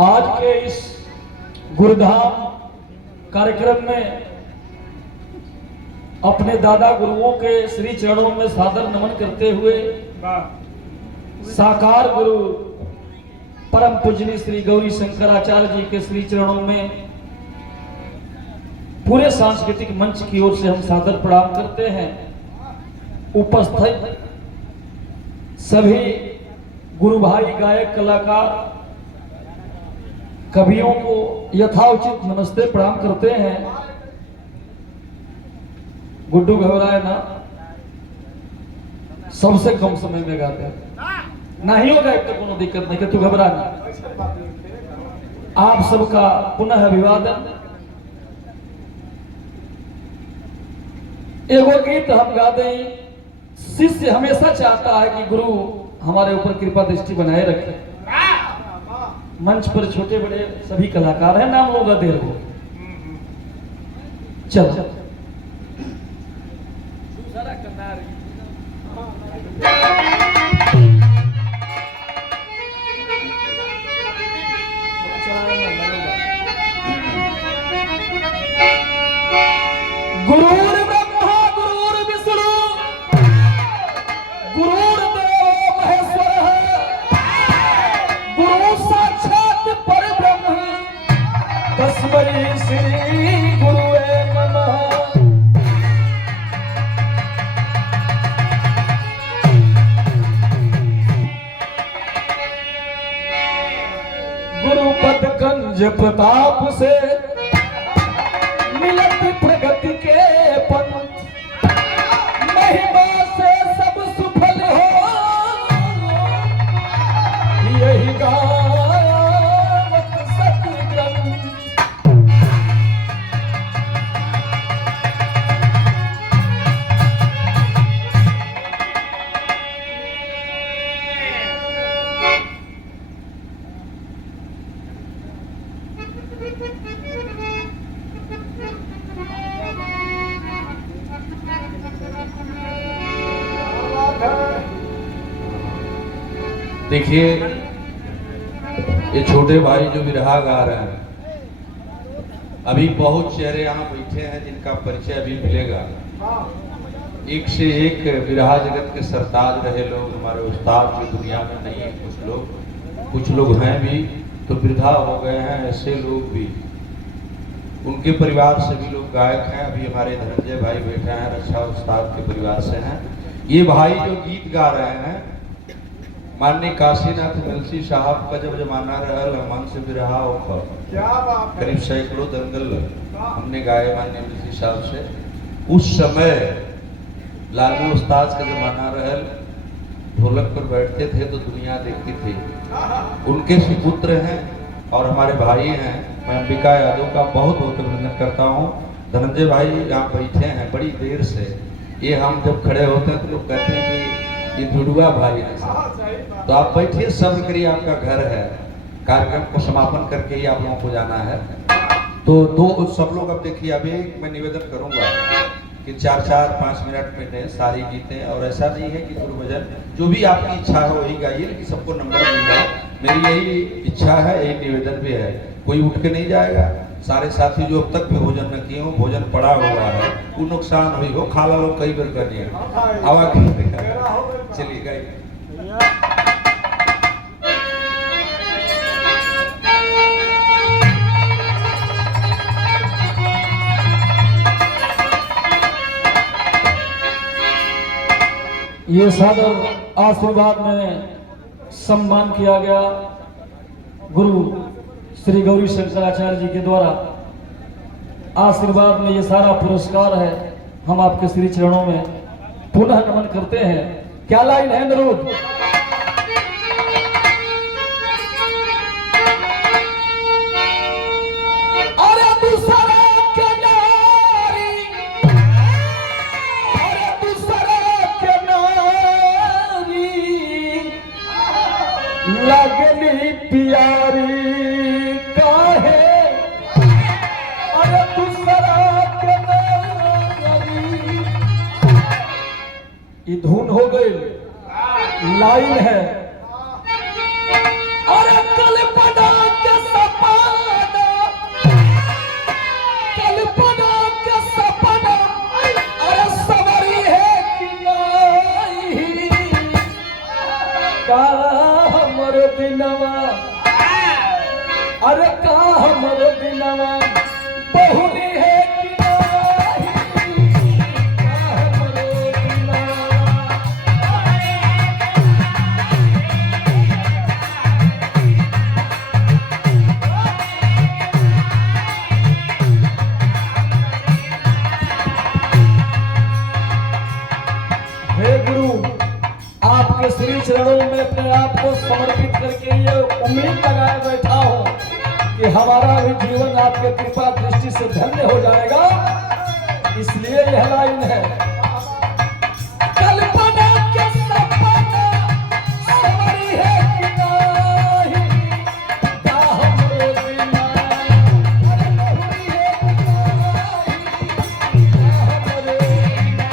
आज के इस गुरुधाम कार्यक्रम में अपने दादा गुरुओं के श्री चरणों में सादर नमन करते हुए साकार गुरु परम पूजनीय श्री गौरी शंकराचार्य जी के श्री चरणों में पूरे सांस्कृतिक मंच की ओर से हम सादर प्रणाम करते हैं। उपस्थित सभी गुरु भाई, गायक, कलाकार, कवियों को यथाउचित नमस्ते प्रणाम करते हैं। गुड्डू घबराए ना, सबसे कम समय में गाते हैं, नहीं होगा एक तो कोनो दिक्कत नहीं कि तू घबरा ना। आप सबका पुनः अभिवादन। एगो गीत हम गा दें। शिष्य हमेशा चाहता है कि गुरु हमारे ऊपर कृपा दृष्टि बनाए रखे। मंच पर छोटे बड़े सभी कलाकार हैं, नाम लोग देर हो। चल गुरुर ब्रह्मा गुरुर विष्णु गुरुर्देव महेश्वर गुरु साक्षात परब्रह्म तस्मै श्री गुरुवे नमः। गुरुपद गंज प्रताप से मिलत प्रगति के पंथ, महिमा से सब सुफल हो यही गावत सतग्रंथ। देखिए, ये छोटे भाई जो विरहा गा रहे हैं, अभी बहुत चेहरे यहाँ बैठे हैं जिनका परिचय अभी मिलेगा। एक से एक विरहा जगत के सरताज रहे लोग, हमारे उस्ताद जो दुनिया में नहीं है, कुछ लोग हैं भी तो वृद्धा हो गए हैं, ऐसे लोग भी। उनके परिवार से भी लोग गायक हैं। अभी हमारे धनंजय भाई बैठे हैं, रक्षा उस्ताद के परिवार से हैं। ये भाई जो गीत गा रहे हैं, माननीय काशीनाथ मिल्सी साहब का जब जमाना रहल, हमन से भी रहा होकर करीब सैकड़ों दंगल हमने गाए माननीय मिल्सी साहब से। उस समय लालू उस्ताद का जमाना रहल, ढोलक पर बैठते थे तो दुनिया देखती थी। उनके सुपुत्र हैं और हमारे भाई हैं। मैं अंबिका यादव का बहुत बहुत अभिनंदन करता हूँ। धनंजय भाई यहाँ बैठे हैं बड़ी देर से। ये हम जब खड़े होते हैं तो लोग कहते हैं कि ये जुड़वा भाई है। तो आप बैठिए, सब्र करिए, आपका घर है। कार्यक्रम को समापन करके ही आप लोगों को जाना है। तो दो सब लोग अब देखिए, अभी मैं निवेदन करूंगा कि 4-4-5 मिनट में सारी गीतें, और ऐसा नहीं है कि गुरु भजन जो भी आपकी इच्छा है वही गाइए, लेकिन सबको नंबर मिल जाए, मेरी यही इच्छा है, यही निवेदन भी है। कोई उठ के नहीं जाएगा। सारे साथी जो अब तक भी भोजन न किए हो, भोजन पड़ा हुआ है, वो नुकसान हुई हो, खाला लोग कई बार करनी है। हवा चलिए गाइए। ये सादर आशीर्वाद में सम्मान किया गया गुरु श्री गौरी शंकराचार्य जी के द्वारा। आशीर्वाद में ये सारा पुरस्कार है। हम आपके श्री चरणों में पुनः नमन करते हैं। क्या लाइन है अनुरोध? लगली प्यारी काहे, अरे दूसरा के नारी। ये धुन हो गई, लाइन है। अरे कल पड़ा के दिनवा अरे का हमरो दिनवा बहुरी है कि नाही का हमरो दिनवा हे गुरु आपके श्री चरणों में अपने आप को समर्पित करके ये उम्मीद लगाए बैठा हूं कि हमारा भी जीवन आपके कृपा दृष्टि से धन्य हो जाएगा। इसलिए यह लाइन है कल्पना के सपना सवरी है कि नाही का हमरो दिनवा अरे बहुरी है कि नाही का हमरो दिनवा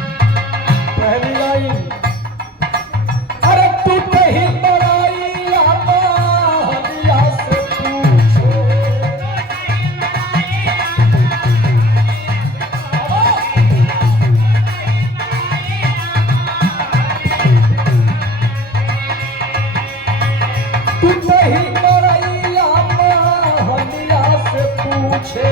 पहली लाइन अरे तू कहीं बड़ाई आमा हलिया से पूछे तू कहीं बड़ाई आमा हलिया से पूछे